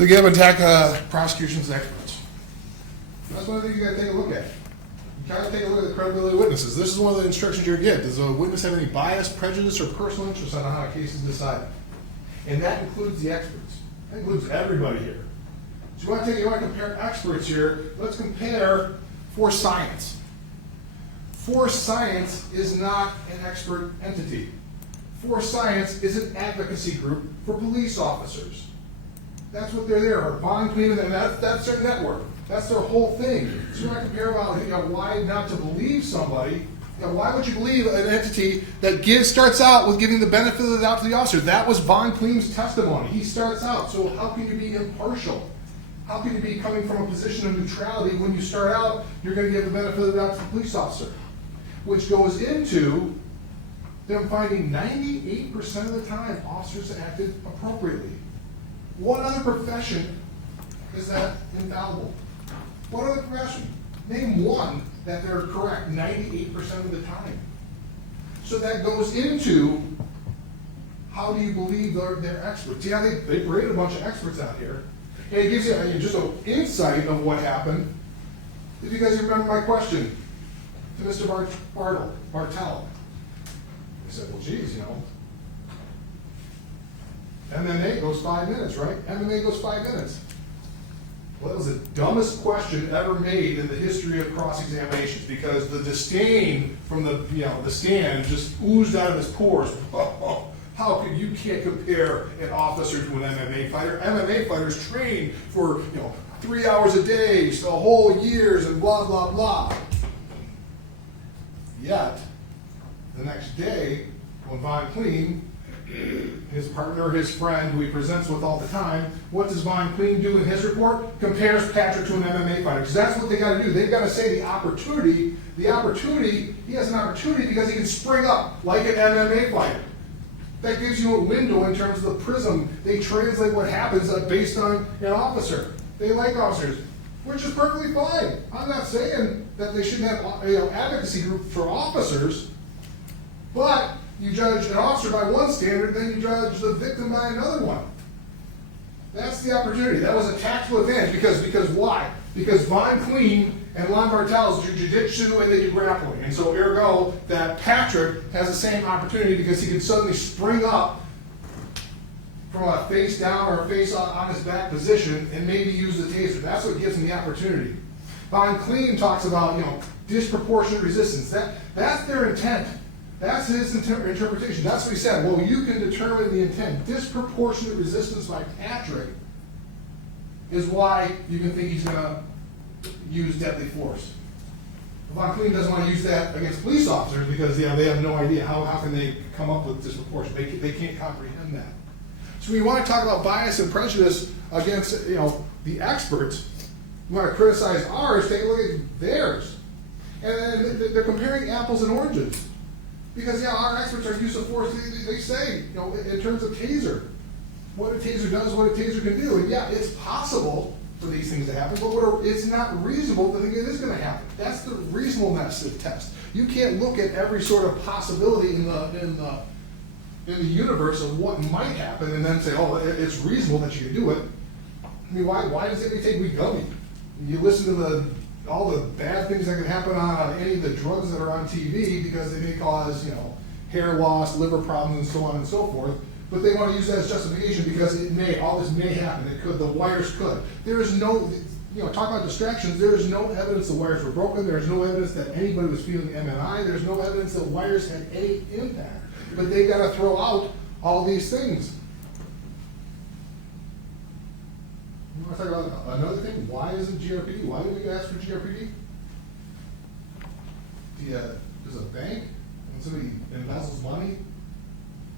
So you have to attack prosecution's experts. That's one of the things you got to take a look at. You got to take a look at the credibility of witnesses. This is one of the instructions you're get. Does a witness have any bias, prejudice, or personal interest on how a case is decided? And that includes the experts. That includes everybody here. So you want to compare experts here. Let's compare for science. For science is not an expert entity. For science is an advocacy group for police officers. That's what they're there for. Bond cleaning, and that's their network. That's their whole thing. So you want to compare about why not to believe somebody. Why would you believe an entity that starts out with giving the benefit of the doubt to the officer? That was Von Kleem's testimony. He starts out. So how can you be impartial? How can you be coming from a position of neutrality when you start out, you're going to give the benefit of the doubt to the police officer? Which goes into them finding 98% of the time officers acted appropriately. What other profession is that infallible? What other profession? Name one that they're correct 98% of the time. So that goes into how do you believe they're experts? Yeah, they paraded a bunch of experts out here. And it gives you just an insight of what happened. If you guys remember my question to Mr. Bartel. He said, well, geez, MMA goes 5 minutes, right? MMA goes 5 minutes. Well, that was the dumbest question ever made in the history of cross-examinations because the disdain from the stand just oozed out of his pores. How could you can't compare an officer to an MMA fighter? MMA fighters train for 3 hours a day, so whole years, and blah blah blah. Yet, the next day, when Von Kleem, his partner, his friend, who he presents with all the time, what does Von Kleem do in his report? Compares Patrick to an MMA fighter. Because that's what they got to do. They've got to say the opportunity, he has an opportunity because he can spring up like an MMA fighter. That gives you a window in terms of the prism. They translate what happens based on an officer. They like officers, which is perfectly fine. I'm not saying that they shouldn't have advocacy group for officers, but you judge an officer by one standard, then you judge the victim by another one. That's the opportunity. That was a tactical advantage because why? Because Von Kleem and Lon Bartels do jiu-jitsu and they do grappling. And so ergo, that Patrick has the same opportunity because he can suddenly spring up from a face down or a face on his back position and maybe use the taser. That's what gives him the opportunity. Von Kleem talks about, disproportionate resistance. That's their intent. That's his interpretation. That's what he said. Well, you can determine the intent. Disproportionate resistance by Patrick is why you can think he's going to use deadly force. Von Kleem doesn't want to use that against police officers because they have no idea how can they come up with disproportion. They can't comprehend that. So when you want to talk about bias and prejudice against the experts, you want to criticize ours, take a look at theirs. And then they're comparing apples and oranges. Because our experts are use of force, they say, in terms of taser, what a taser does, what a taser can do. And it's possible for these things to happen, but it's not reasonable to think it is going to happen. That's the reasonableness test. You can't look at every sort of possibility in the universe of what might happen and then say, oh, it's reasonable that you can do it. I mean, why does it take Wegovy? You listen to all the bad things that can happen on any of the drugs that are on TV because they may cause, hair loss, liver problems, and so on and so forth. But they want to use that as justification because all this may happen. It could, the wires could. There is no, talk about distractions. There is no evidence the wires were broken. There is no evidence that anybody was feeling MNI. There's no evidence that wires had any impact. But they got to throw out all these things. You want to talk about another thing? Why isn't GRPD? Why do we ask for GRPD? Does a bank, when somebody embezzles money,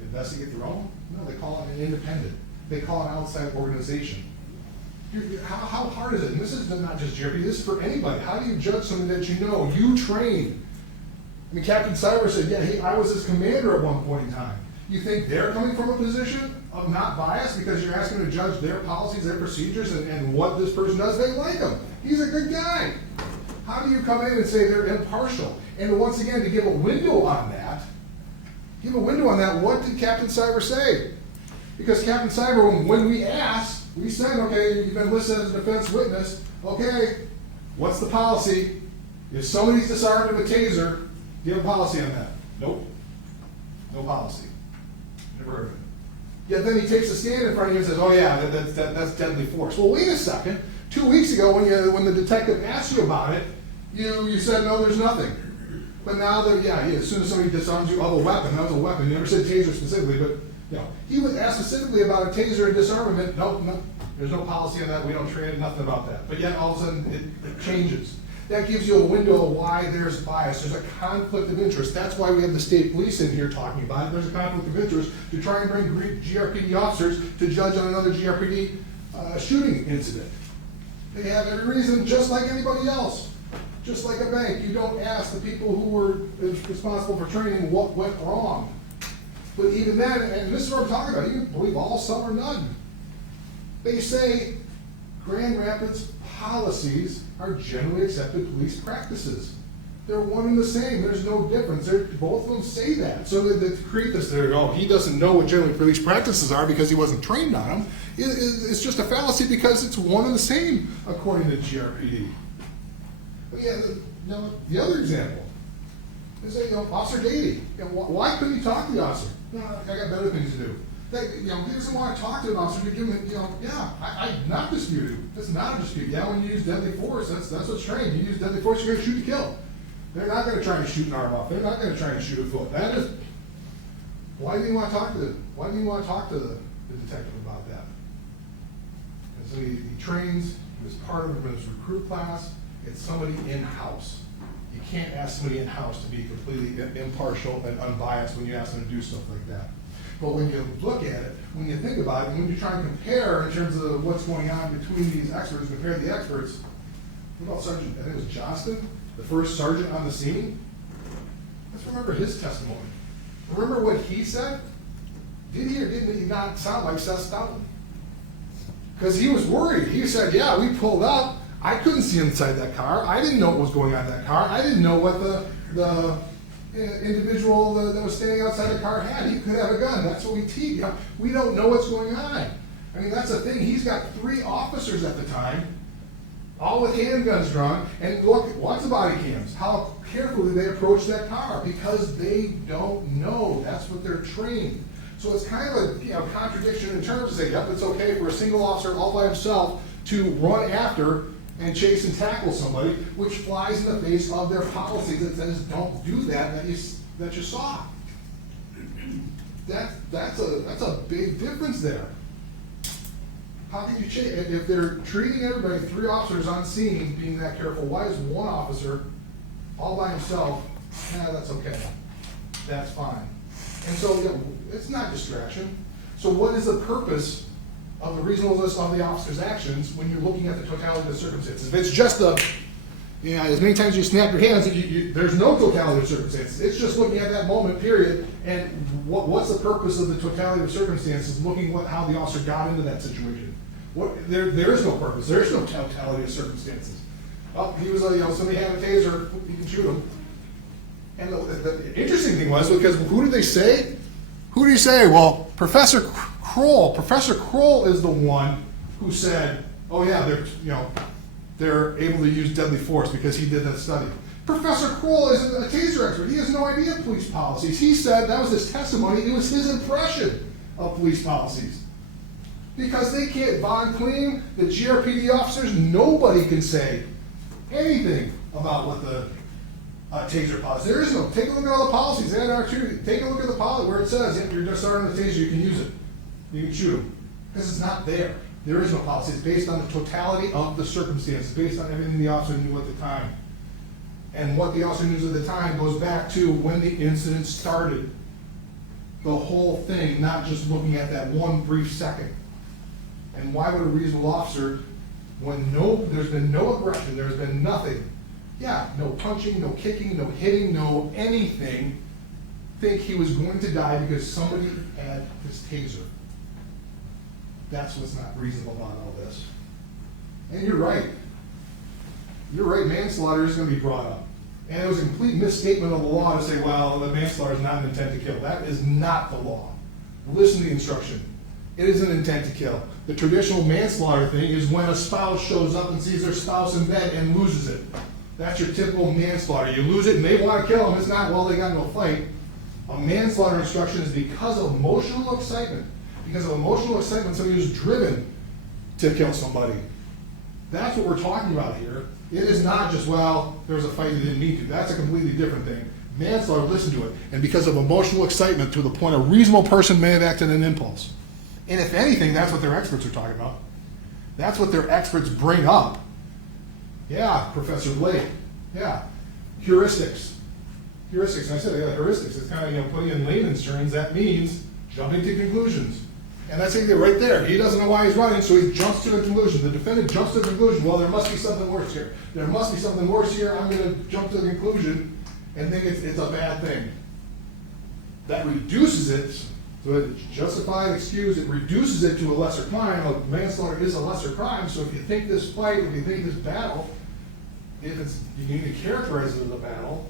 investigate their own? No, they call it an independent. They call it an outside organization. How hard is it? And this is not just GRPD, this is for anybody. How do you judge something that you train? I mean, Captain Cybers said, I was his commander at one point in time. You think they're coming from a position of not bias because you're asking to judge their policies, their procedures, and what this person does? They like him. He's a good guy. How do you come in and say they're impartial? And once again, to give a window on that, what did Captain Cyber say? Because Captain Cyber, when we asked, We said, okay, you've been listed as a defense witness. Okay, what's the policy? If somebody's disarmed with a taser, do you have a policy on that? Nope. No policy. Never heard of it. Yet then he takes a stand in front of you and says, oh yeah, that's deadly force. Well, wait a second. 2 weeks ago when the detective asked you about it, you said, no, there's nothing. But now that, as soon as somebody disarms you of a weapon, that was a weapon. You never said taser specifically, but he was asked specifically about a taser and disarmament. No, there's no policy on that. We don't train nothing about that. But yet all of a sudden it changes. That gives you a window of why there's bias. There's a conflict of interest. That's why we have the state police in here talking about it. There's a conflict of interest to try and bring GRPD officers to judge on another GRPD shooting incident. They have every reason, just like anybody else. Just like a bank, you don't ask the people who were responsible for training what went wrong. But even then, and this is what I'm talking about, you can believe all, some, or none. They say Grand Rapids policies are generally accepted police practices. They're one and the same. There's no difference. Both of them say that. So to create this, he doesn't know what generally police practices are because he wasn't trained on them, it's just a fallacy because it's one and the same according to GRPD. But the other example is Officer Dady. Why couldn't he talk to the officer? No, I got better things to do. He doesn't want to talk to an officer to give him, I'm not disputing. It's not a dispute. Yeah, when you use deadly force, that's what's trained. You use deadly force, you're going to shoot to kill. They're not going to try and shoot an arm off. They're not going to try and shoot a foot. Why do you want to talk to the detective about that? And so he trains, he was part of his recruit class. It's somebody in-house. You can't ask somebody in-house to be completely impartial and unbiased when you ask them to do stuff like that. But when you look at it, when you think about it, when you try and compare in terms of what's going on between these experts, compare the experts, what about Sergeant, I think it was Johnston, the first sergeant on the scene? Let's remember his testimony. Remember what he said? Did he or didn't he not sound like Seth Stoughton? Because he was worried. He said, yeah, we pulled up. I couldn't see inside that car. I didn't know what was going on in that car. I didn't know what the individual that was standing outside the car had. He could have a gun. That's what we teach. We don't know what's going on. I mean, that's the thing. He's got 3 officers at the time, all with handguns drawn. And look, watch the body cams. How carefully they approach that car because they don't know. That's what they're trained. So it's kind of a contradiction in terms of saying, yep, it's okay for a single officer all by himself to run after and chase and tackle somebody, which flies in the face of their policies that says don't do that you saw. That's a big difference there. How can you chase if they're treating everybody, 3 officers on scene, being that careful? Why is 1 officer all by himself? That's okay. That's fine. And so it's not distraction. So what is the purpose of the reasonableness of the officer's actions when you're looking at the totality of the circumstances? If it's just as many times you snap your hands, there's no totality of circumstances. It's just looking at that moment, period. And what's the purpose of the totality of circumstances? Looking how the officer got into that situation. There is no purpose. There is no totality of circumstances. Oh, he was somebody had a taser, you can shoot him. And the interesting thing was because who did they say? Who did he say? Well, Professor Kroll is the one who said, "Oh yeah, they're able to use deadly force because he did that study." Professor Kroll isn't a taser expert. He has no idea of police policies. He said that was his testimony. It was his impression of police policies because they can't bond clean. The GRPD officers, nobody can say anything about what the taser policy. There is no. Take a look at all the policies. Take a look at the policy where it says if you're disarmed with a taser, you can use it. You can shoot them. Because it's not there. There is no policy. It's based on the totality of the circumstances, based on everything the officer knew at the time. And what the officer knew at the time goes back to when the incident started. The whole thing, not just looking at that one brief second. And why would a reasonable officer, when there's been no aggression, there's been nothing, no punching, no kicking, no hitting, no anything, think he was going to die because somebody had his taser? That's what's not reasonable about all this. And you're right. Manslaughter is going to be brought up. And it was a complete misstatement of the law to say, well, the manslaughter is not an intent to kill. That is not the law. Listen to the instruction. It is an intent to kill. The traditional manslaughter thing is when a spouse shows up and sees their spouse in bed and loses it. That's your typical manslaughter. You lose it and they want to kill them. It's not, well, they got into a fight. A manslaughter instruction is because of emotional excitement. Because of emotional excitement, somebody who's driven to kill somebody. That's what we're talking about here. It is not just, well, there was a fight you didn't mean to. That's a completely different thing. Manslaughter, listen to it. And because of emotional excitement to the point a reasonable person may have acted in impulse. And if anything, that's what their experts are talking about. That's what their experts bring up. Yeah, Professor Blake. Yeah. Heuristics. Heuristics. And I said, yeah, heuristics. It's kind of, putting in layman's terms, that means jumping to conclusions. And that's it right there. He doesn't know why he's running, so he jumps to a conclusion. The defendant jumps to a conclusion. Well, there must be something worse here. There must be something worse here. I'm going to jump to the conclusion and think it's a bad thing. That reduces it, so it's justified, excused, it reduces it to a lesser crime. Well, manslaughter is a lesser crime, so if you think this fight, if you think this battle, you need to characterize it as a battle,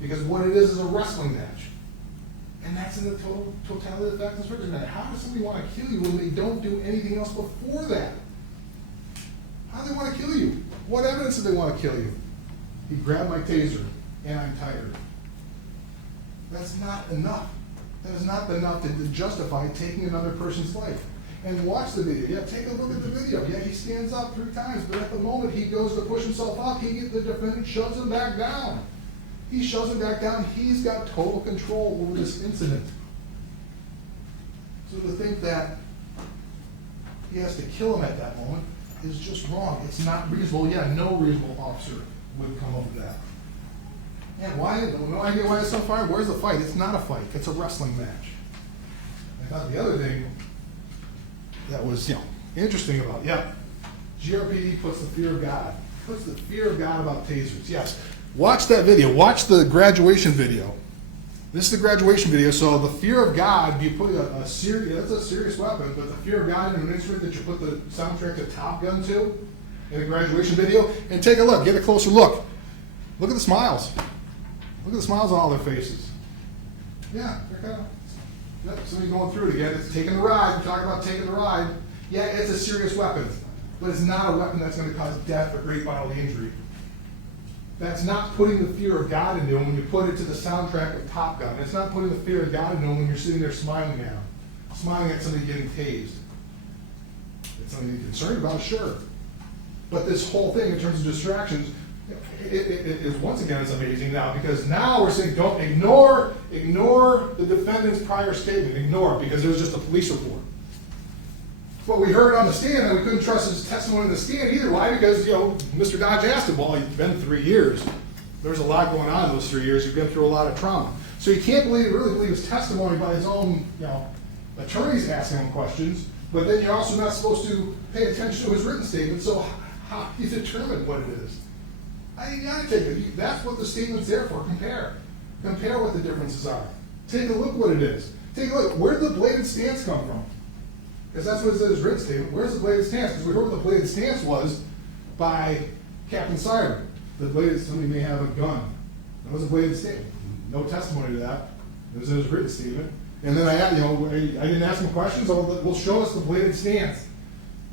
because what it is a wrestling match. And that's in the totality of the facts and circumstances. How does somebody want to kill you when they don't do anything else before that? How do they want to kill you? What evidence do they want to kill you? He grabbed my taser, and I'm tired. That's not enough. That is not enough to justify taking another person's life. And watch the video. Yeah, take a look at the video. Yeah, he stands up 3 times, but at the moment he goes to push himself up, the defendant shoves him back down. He shoves him back down. He's got total control over this incident. So to think that he has to kill him at that moment is just wrong. It's not reasonable. Yeah, no reasonable officer would come up with that. And why? No idea why it's so far. Where's the fight? It's not a fight. It's a wrestling match. I thought the other thing that was, interesting about, GRPD puts the fear of God. Puts the fear of God about tasers. Yes. Watch that video. Watch the graduation video. This is the graduation video. So the fear of God, you put that's a serious weapon, but the fear of God in an instrument that you put the soundtrack to Top Gun to in the graduation video, and take a look. Get a closer look. Look at the smiles. Look at the smiles on all their faces. Yeah, they're kind of, somebody going through it again. It's taking the ride. We're talking about taking the ride. Yeah, it's a serious weapon, but it's not a weapon that's going to cause death or great bodily injury. That's not putting the fear of God into them when you put it to the soundtrack of Top Gun. It's not putting the fear of God into them when you're sitting there smiling at them, smiling at somebody getting tased. It's something you're concerned about, sure. But this whole thing in terms of distractions, it is, once again, it's amazing now, because now we're saying don't ignore the defendant's prior statement. Ignore it, because it was just a police report. But we heard on the stand that we couldn't trust his testimony in the stand either. Why? Because, Mr. Dodge asked him, well, you've been 3 years. There's a lot going on in those 3 years. You've been through a lot of trauma. So you can't really believe his testimony by his own, attorneys asking him questions, but then you're also not supposed to pay attention to his written statement. So how do you determine what it is? You gotta take it. That's what the statement's there for. Compare. Compare what the differences are. Take a look what it is. Take a look. Where did the bladed stance come from? Because that's what it says in his written statement. Where's the bladed stance? Because we heard what the bladed stance was by Captain Siren. Somebody may have a gun. That was a bladed statement. No testimony to that. It was in his written statement. And then I didn't ask him questions. Well, show us the bladed stance.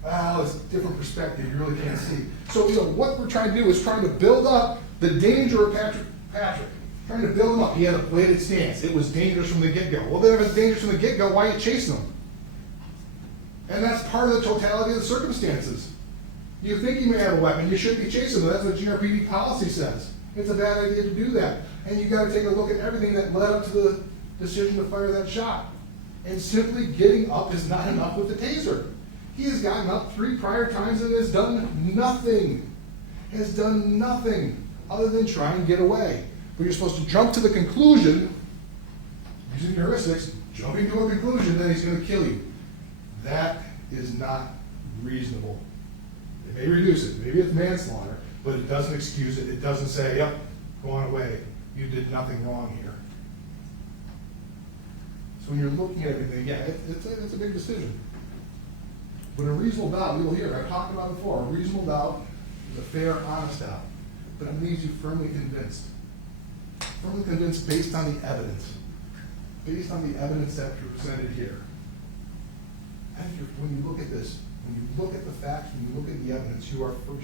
Well, it's a different perspective. You really can't see. So, what we're trying to do is trying to build up the danger of Patrick. Trying to build him up. He had a bladed stance. It was dangerous from the get-go. Well, then if it's dangerous from the get-go, why are you chasing him? And that's part of the totality of the circumstances. You think you may have a weapon, you shouldn't be chasing them. That's what GRPD policy says. It's a bad idea to do that. And you got to take a look at everything that led up to the decision to fire that shot. And simply getting up is not enough with the taser. He has gotten up 3 prior times and has done nothing. Has done nothing other than try and get away. But you're supposed to jump to the conclusion, using heuristics, jumping to a conclusion that he's going to kill you. That is not reasonable. It may reduce it. Maybe it's manslaughter, but it doesn't excuse it. It doesn't say, yep, go on away. You did nothing wrong here. So when you're looking at everything, it's a big decision. But a reasonable doubt, we will hear, I've talked about it before, a reasonable doubt is a fair, honest doubt. But it leaves you firmly convinced. Firmly convinced based on the evidence. Based on the evidence that you're presented here. When you look at this, When you look at the facts, when you look at the evidence, you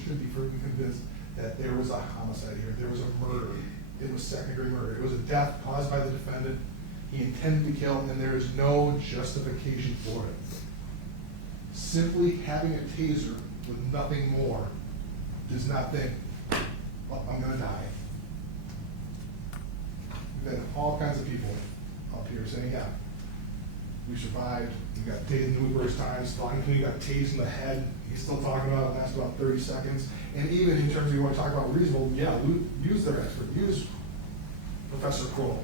should be firmly convinced that there was a homicide here, there was a murder. It was second-degree murder. It was a death caused by the defendant. He intended to kill, and there is no justification for it. Simply having a taser with nothing more does not think, well, I'm gonna die. We've had all kinds of people up here saying, yeah, we survived, we got tased numerous times, Vine got tased in the head, he's still talking about it, lasts about 30 seconds. And even in terms of you want to talk about reasonable, yeah, use their expert, use Professor Kroll.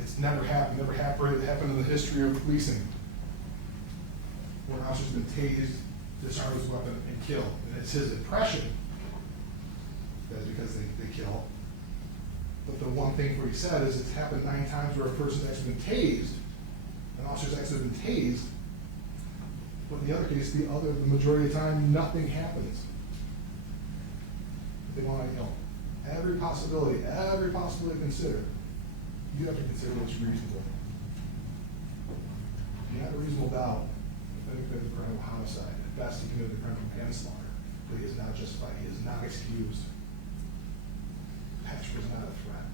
It's never happened in the history of policing, where an officer's been tased, disarmed his weapon, and killed. And it's his impression that it's because they kill. But the one thing where he said is it's happened 9 times where a person's actually been tased, an officer's actually been tased, but in the other case, the majority of the time, nothing happens. They want to, every possibility considered, you have to consider what's reasonable. You have a reasonable doubt that he committed a crime of homicide. At best, he committed a crime of manslaughter, but he is not justified. He is not excused. Patrick was not a threat.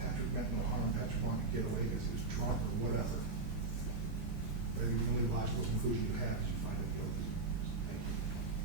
Patrick meant no harm. Patrick wanted to get away because he was drunk or whatever. But the only logical conclusion you have